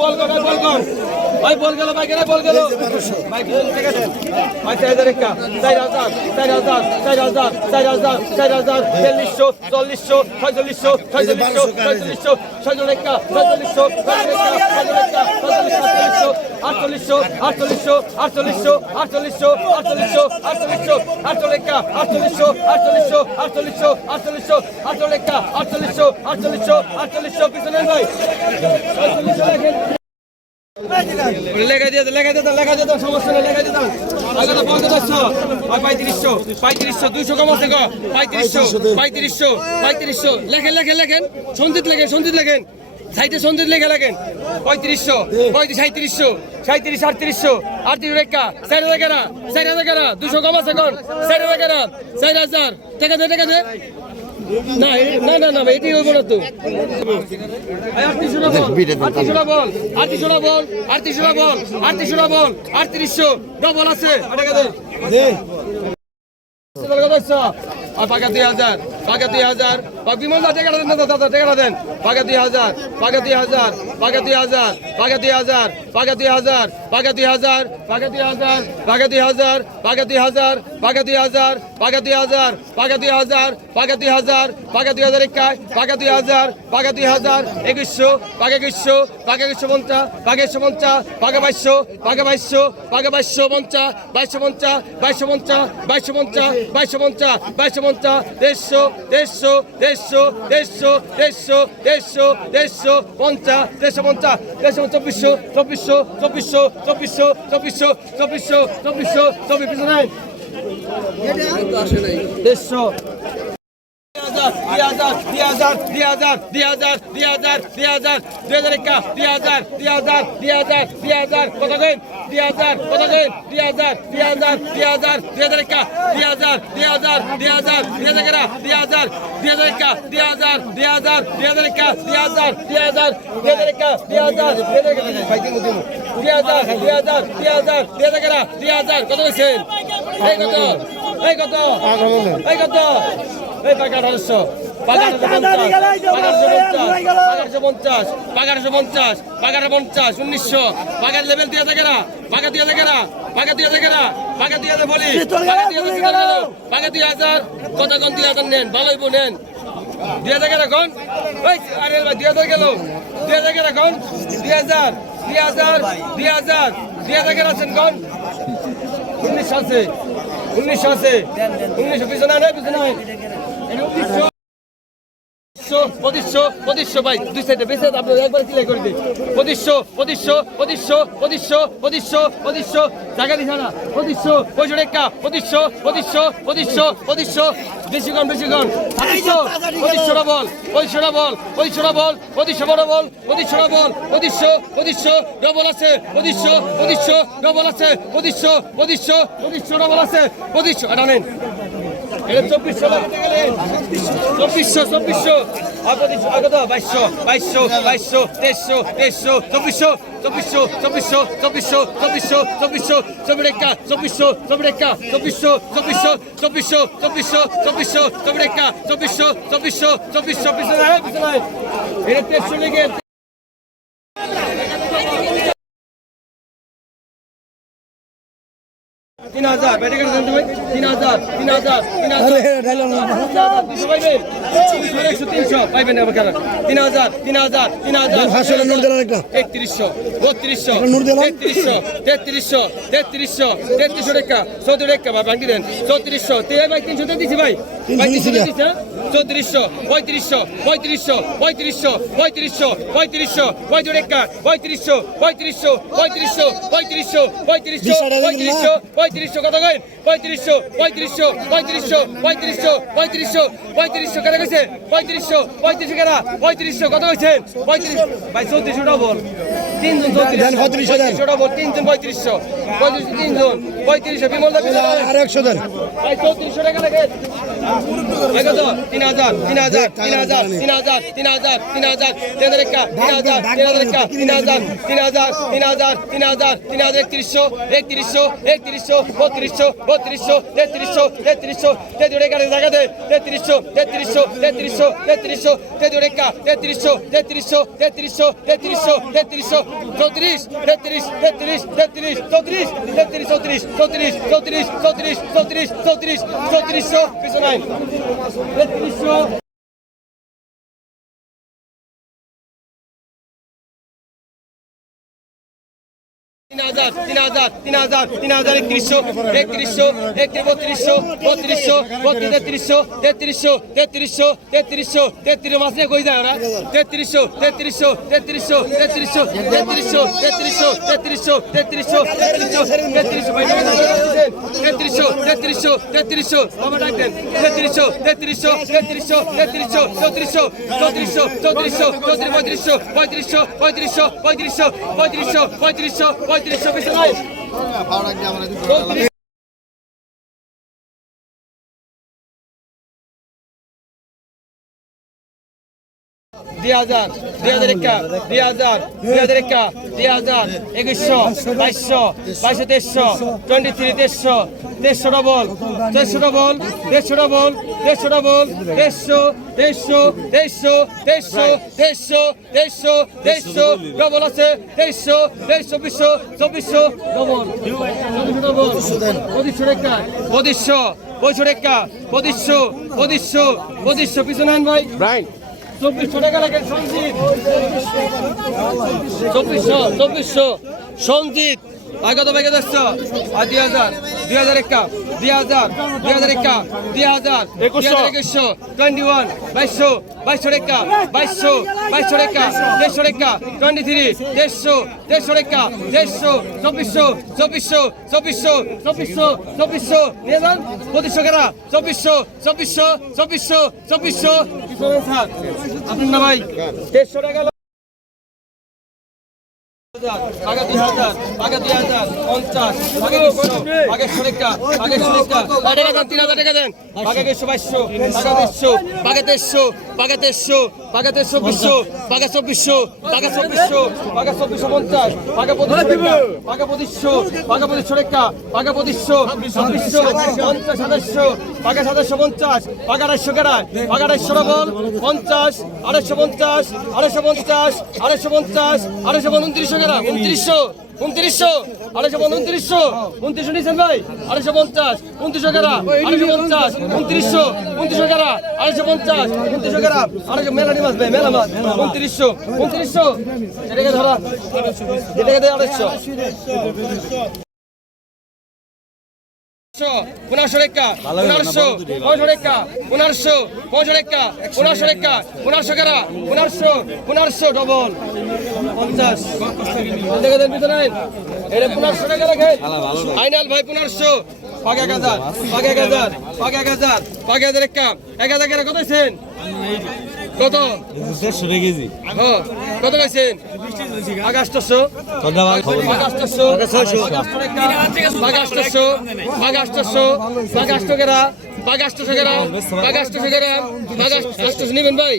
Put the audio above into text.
বল কর বল কর ভাই, বল গেল, ভাই, গেলে, বল গেল। ভাই থেকে দেন ভাই, চার হাজার একা চার হাজার চার হাজার চার হাজার চার হাজার চার হাজার। বিয়াল্লিশশো চল্লিশশো, ছয়চল্লিশশো ছয়চল্লিশশো ছয়চল্লিশশো ছয়জন একা ছয়চল্লিশশো ছয়জন একা ছয়জন একা ছয়চল্লিশশো আটচল্লিশশো লেখা দিয়ে লেখা দিয়ে লেখা দিয়ে সমস্যা নেই লেখা দিয়ে আগে পঁয়ত্রিশশো লেখেন সঞ্জিত লেখেন সাইটে সঞ্জিত লেখা লেখেন পঁয়ত্রিশশো পঁয়ত্রিশ সাঁত্রিশশো সাঁত্রিশ আটত্রিশশো আটত্রিশ রেখা চার হাজার কেনা চার হাজার কেনা দুশো কম আছে কোন চার হাজার কেনা চার হাজার। টাকা দে টাকা দে। না না না না এটি হইব না তো। আটত্রিশশো বল আটত্রিশশো বল আটত্রিশশো বল আটত্রিশশো বল আটত্রিশশো বল ডবল আছে। টাকা দে। পাকা দুই হাজার। পাকা দুই হাজার বিমল দা টাকা দেন দাদা দাদা টাকা দেন পাকা দুই হাজার পাকা দুই হাজার পাকা দুই হাজার পাকা দুই হাজার পাকা দুই হাজার পাকা দুই হাজার পাকা দুই হাজার পাকা দুই হাজার পাকা দুই হাজার পাকা দুই হাজার পাকা দুই হাজার পাকা দুই হাজার পাকা দুই হাজার পাকা দুই হাজার একাই পাকা দুই হাজার পাকা দুই হাজার একুশশো পাকা একুশশো পাকা একুশশো পঞ্চাশ পাকা একশো পঞ্চাশ পাকা বাইশশো পাকা বাইশশো পাকা বাইশশো পঞ্চাশ বাইশশো পঞ্চাশ বাইশশো পঞ্চাশ বাইশশো পঞ্চাশ বাইশশো পঞ্চাশ বাইশশো পঞ্চাশ দেড়শো দেড়শো দেড়শো দেড়শো দেড়শো দেড়শো দেড়শো পঞ্চাশ দেড়শো পঞ্চাশ, দেড়শো চব্বিশশো চব্বিশশো চব্বিশশো চব্বিশশো চব্বিশশো চব্বিশশো চব্বিশশো, চব্বিশ নাই। দেড়শো। হাজার দুই হাজার দুই হাজার দুই হাজার দুই হাজার দুই হাজার দুই হাজার দুই হাজার দুই হাজার দুই হাজার দুই হাজার কত দুই হাজার কত গেন দুই হাজার দুই হাজার দুই হাজার দুই হাজার একা দুই হাজার দুই হাজার দুই হাজার দুই হাজার একা দুই হাজার দুই হাজার একা দুই হাজার দুই হাজার দুই হাজার একা দুই হাজার দুই হাজার দুই হাজার একা দুই হাজার দুই হাজার দুই হাজার দুই হাজার দুই হাজার দুই হাজার একা দুই হাজার কত এই কত এই কত এই কত এই পাকা আঠারোশো পাগারশো পঞ্চাশ পঞ্চাশ পাগারশো পঞ্চাশ উনিশশো। পাগার লেভেল দিয়ে থাকে না পাগা দিয়ে থাকে না পাগা দিয়ে থাকে না পাগা দিয়ে বলি। পাগা দুই হাজার কত কোন দুই হাজার নেন ভালোই নেন। দুই হাজার এখন ওই আরে ভাই দুই হাজার গেল দুই হাজার গেল এখন দুই হাজার দুই হাজার দুই হাজার দুই হাজার আছেন কোন? উনিশশো আছে উনিশশো আছে। উনিশশো পিছনে নয় পিছনে নয় উনিশশো। পঁচিশশো পঁচিশশো ভাই দুই সাইডে বেশি আপনার একবার সিলাই করে দিই পঁচিশশো পঁচিশশো পঁচিশশো পঁচিশশো পঁচিশশো পঁচিশশো জায়গা দিছে না পঁচিশশো পঁয়ষট্টি টাকা পঁচিশশো পঁচিশশো পঁচিশশো পঁচিশশো বেশি কম বেশি কম ছাব্বিশশো পঁচিশশোটা বল পঁচিশশোটা বল পঁচিশশোটা বল পঁচিশশো বড় বল পঁচিশশোটা বল পঁচিশশো পঁচিশশো ডবল আছে পঁচিশশো পঁচিশশো ডবল আছে পঁচিশশো পঁচিশশো পঁচিশশো ডবল আছে পঁচিশশো এটা নেন এটা চব্বিশশো লাগাতে গেলেন চব্বিশশো চব্বিশশো আগত বাইশশো বাইশশো বাইশশো তেইশশো তেইশশো চব্বিশশো চব্বিশশো চব্বিশশো চব্বিশশো চব্বিশশো চব্বিশশো চব্বিশ একা চব্বিশশো চব্বিশ একা চব্বিশশো চব্বিশশো চব্বিশশো চব্বিশশো চব্বিশশো চব্বিশ একা চব্বিশশো চব্বিশশো চব্বিশশো পিছনে পিছনে এটা তেইশশো লেগে তিন হাজার ব্যাটে তিন হাজার তিন হাজার তিন হাজার। একশো তিনশো পাইবেন তিন হাজার তিন হাজার তিন হাজার। একত্রিশশো বত্রিশশো তেত্রিশশো তেত্রিশশো তেত্রিশশো তেত্রিশশো টাকা চৌত্রিশ টাকা ভাই ভাঙি দেন। চৌত্রিশশো ভাই তিনশো দিছি ভাই। ভাই তিনশো দিছি চৌত্রিশশো পঁয়ত্রিশশো পঁয়ত্রিশশো পঁয়ত্রিশশো পঁয়ত্রিশশো পঁয়ত্রিশশো পঁয়ত্রিশ টাকা পঁয়ত্রিশশো পঁয়ত্রিশশো পঁয়ত্রিশশো পঁয়ত্রিশশো পঁয়ত্রিশশো পঁয়ত্রিশশো পঁয়ত্রিশশো কত কইন পঁয়ত্রিশশো পঁয়ত্রিশশো পঁয়ত্রিশশো পঁয়ত্রিশশো পঁয়ত্রিশশো পঁয়ত্রিশশো কেন কইছে পঁয়ত্রিশশো পঁয়ত্রিশশো কেনা পঁয়ত্রিশশো কত কইছেন পঁয়ত্রিশ ভাই চৌত্রিশশো ডবল তিনজন দেন পঁয়ত্রিশশো দেন। পঁয়ত্রিশশো ডবল তিনজন পঁয়ত্রিশশো পঁয়ত্রিশশো তিনজন পঁয়ত্রিশশো বিমল চৌত্রিশশো টাকা লাগে তিন হাজার তিন হাজার তিন হাজার তিন হাজার তিন হাজার তিন হাজার তিন হাজার তিন হাজার তিন হাজার তিন হাজার তিন হাজার তিন হাজার তিন হাজার তিন হাজার একত্রিশশো একত্রিশশো একত্রিশশো বত্রিশশো বত্রিশশো তেত্রিশশো তেত্রিশশো জায়গা দে তেত্রিশশো তেত্রিশশো তেত্রিশশো তেত্রিশশো তেত্রিশশো তেত্রিশশো তেত্রিশশো তেত্রিশশো তেত্রিশশো চৌত্রিশ তেত্রিশ তেত্রিশ তেত্রিশ চৌত্রিশ তেত্রিশ চৌত্রিশ চৌত্রিশ চৌত্রিশ চৌত্রিশ চৌত্রিশ চৌত্রিশ চৌত্রিশশো। তেত্রিশশো তিন হাজার তিন হাজার তিন হাজার তিন হাজার একত্রিশশো একত্রিশশো একত্রিশ বত্রিশশো বত্রিশশো বত্রিশ তেত্রিশশো তেত্রিশশো তেত্রিশশো তেত্রিশশো তেত্রিশ মাসে কই তেত্রিশশো তেত্রিশশো তেত্রিশশো তেত্রিশশো বাবা ডাকতেন তেত্রিশশো তেত্রিশশো তেত্রিশশো তেত্রিশশো চৌত্রিশশো চৌত্রিশশো চৌত্রিশশো চৌত্রিশ পঁয়ত্রিশশো পঁয়ত্রিশশো পঁয়ত্রিশশো পঁয়ত্রিশশো পঁয়ত্রিশশো পঁয়ত্রিশশো পঁয়ত্রিশশো দুই হাজার দুই হাজার পঁচিশশো পঁচিশশো পঁচিশশো পঁচিশশো পিছনে ভাই। ব্রাইন চব্বিশশো টাকা সঞ্জিত চব্বিশশো। চব্বিশশো। সঞ্জিত, আগত বেগে দেখছ? আর দুই হাজার দুই হাজার একা দুই হাজার দুই হাজার একা দুই হাজার একুশশো। একুশশো টোয়েন্টি ওয়ান বাইশশো বাইশশো রেখা বাইশশো বাইশশো রেখা দেড়শো রেখা টোয়েন্টি থ্রি দেড়শো দেড়শো রেখা দেড়শো চব্বিশশো চব্বিশশো চব্বিশশো চব্বিশশো চব্বিশশো নিয়ে যান। পঁচিশশো কেরা? চব্বিশশো চব্বিশশো চব্বিশশো চব্বিশশো। আপনার না ভাই? দেড়শো টাকা দুই হাজার, আগে দুই হাজার, পঞ্চাশ, আগে দুশো আগে সুরেখা আগে সুরেখা টাকা দেন তিন হাজার টাকা দেন। আগে দেড়শো বাইশশো আগে দেড়শো আগে চব্বিশশো চব্বিশশো পঞ্চাশ ছাব্বিশশো, পঞ্চাশ, সাতাশশো পঞ্চাশ আড়াইশো আগে আড়াইশো পঞ্চাশ আড়াইশো পঞ্চাশ আড়াইশো পঞ্চাশ আড়াইশো পঞ্চাশ, আড়াইশো উনত্রিশশো। উনত্রিশশো আড়াইশো উনত্রিশশো উনত্রিশশো নিয়েছেন ভাই আড়াইশো পঞ্চাশ উনত্রিশশো কেরা আড়াইশো পঞ্চাশ উনত্রিশশো উনত্রিশশো কেরা আড়াইশো পঞ্চাশ উনত্রিশশো কেরা আড়াইশো মেলা নিমাস ভাই মেলা মাছ উনত্রিশশো উনত্রিশশো এটাকে ধরা এটাকে দেয় আড়াইশো পনেরোশো রেখা পনেরোশো পনেরোশো রেখা পনেরোশো পনেরোশো রেখা পনেরোশো রেখা পনেরোশো কেরা পনেরোশো পনেরোশো ডবল পঞ্চাশ। দেখে ভিতরে এটা পনেরোশো টাকা রাখেন আইনাল ভাই পনেরোশো। পাক এক হাজার পাক এক হাজার পাক এক হাজার পাক এক হাজার একা এক হাজার কেনা? কত হয়েছেন? কত? দেড়শো কেজি। হ্যাঁ কত পাইছেন? আগস্টশো আগস্টশো আগস্টশো আগস্টশো আগস্টকেরা আগস্টশো কেরা? আগস্টশো কেরা? আগস্টশো নিবেন ভাই?